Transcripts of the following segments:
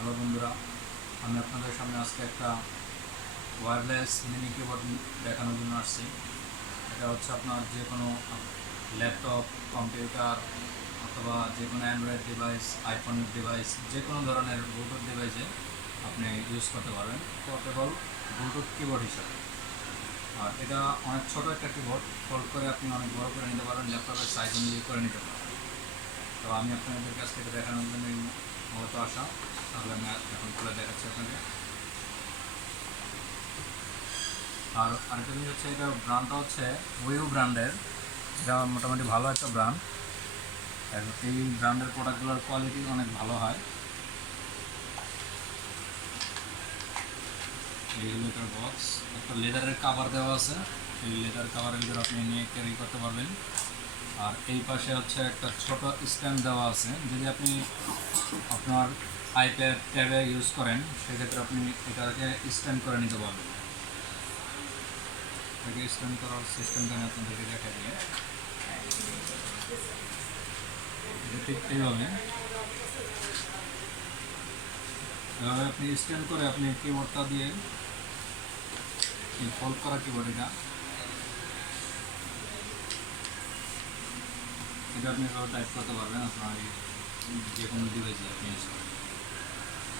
Hello বন্ধুরা, আমি আপনাদের সামনে আজকে একটা ওয়্যারলেস মিনি কিবোর্ড দেখানোর জন্য আসছি। এটা হচ্ছে আপনার যে কোনো ল্যাপটপ, কম্পিউটার অথবা যে কোনো অ্যান্ড্রয়েড ডিভাইস, আইফোনের ডিভাইস, যে কোনো ধরনের ব্লুটুথ ডিভাইসে আপনি ইউজ করতে পারবেন পোর্টেবল ব্লুটুথ কিবোর্ড হিসাবে। আর এটা অনেক ছোট একটা কিবোর্ড, ফোল্ড করে আপনি অনেক বড় করে নিতে পারবেন, ল্যাপটপের সাইজ অনুযায়ী করে নিতে পারবেন। তো আমি আপনাদের কাছ থেকে দেখানোর জন্য মূলত আসা। তাহলে আমি এখন খুলে দেখাচ্ছি আপনাকে। আর আরেকটা জিনিস হচ্ছে, এটা ব্র্যান্ডটা হচ্ছে উইউ ব্র্যান্ডের। এটা মোটামুটি ভালো একটা ব্র্যান্ড। এই ব্র্যান্ডের প্রোডাক্টগুলোর কোয়ালিটি অনেক ভালো হয়। এই হলো এটার বক্স, একটা লেদারের কাভার দেওয়া আছে। এই লেদার কাভারের ভিতরে আপনি নিয়ে ক্যারি করতে পারবেন। আর এই পাশে হচ্ছে একটা ছোট স্ট্যান্ড দেওয়া আছে। যদি আপনি আপনার আইপ্যাড, ট্যাবে ইউজ করেন, সেক্ষেত্রে আপনি এটাকে স্ট্যান্ড করে নিতে পারবেন। এটাকে স্ট্যান্ড করার সিস্টেমটা আমি আপনাদেরকে দেখা দিই। ঠিক এইভাবে এভাবে আপনি স্ট্যান্ড করে আপনি কিবোর্ডটা দিয়ে, এই ফোল্ড করা কিবোর্ড এটা আপনি এভাবে টাইপ করতে পারবেন আপনার যে কোনো ডিভাইসে আপনি ইউজ করেন।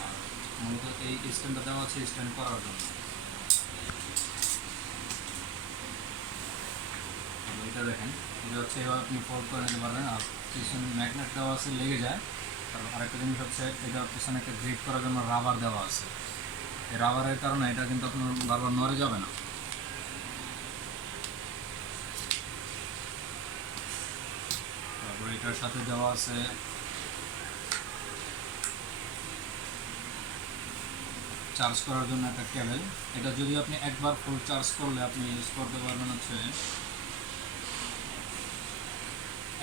আর মূলত এই স্ট্যান্ডটা দেওয়া আছে স্ট্যান্ড করার জন্য। এটা দেখেন, এটা হচ্ছে এবার আপনি ফোল্ড করে নিতে পারবেন। আর পিছনে ম্যাগনেট দেওয়া আছে, লেগে যায়। তারপর আরেকটা জিনিস হচ্ছে, এটা পিছনে একটা গ্রিপ করার জন্য রাবার দেওয়া আছে। এই রাবারের কারণে এটা কিন্তু আপনার বারবার নড়ে যাবে না। তারপর এটার সাথে দেওয়া আছে চার্জ করার জন্য একটা কেবল। এটা যদি আপনি একবার ফুল চার্জ করলে আপনি ইউজ করতে পারবেন হচ্ছে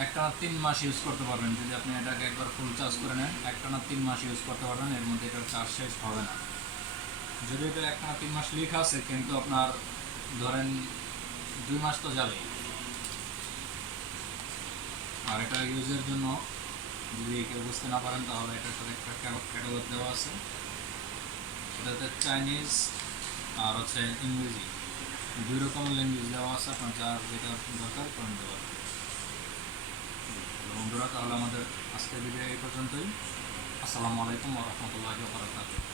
একটানা 3 মাস ইউজ করতে পারবেন। যদি আপনি এটাকে একবার ফুল চার্জ করে নেন, একটানা 3 মাস ইউজ করতে পারবেন, এর মধ্যে এটার চার্জ শেষ হবে না। যদি এটা একটানা 3 মাস লেখা আছে, কিন্তু আপনার ধরেন 2 মাস তো যাবেই। আর এটা ইউজের জন্য যদি কেউ বুঝতে না পারেন, তাহলে এটার সাথে একটা ক্যাটালগ দেওয়া আছে। এটাতে চাইনিজ আর হচ্ছে ইংরেজি, 2 রকমের ল্যাঙ্গুয়েজ দেওয়া আছে। আপনার যার যেটা দরকার করে নিতে পারবেন। বন্ধুরা, তাহলে আমাদের আজকের ভিডিও এই পর্যন্তই। আসসালামু আলাইকুম ওয়া রাহমাতুল্লাহি ওয়া বারাকাতুহু।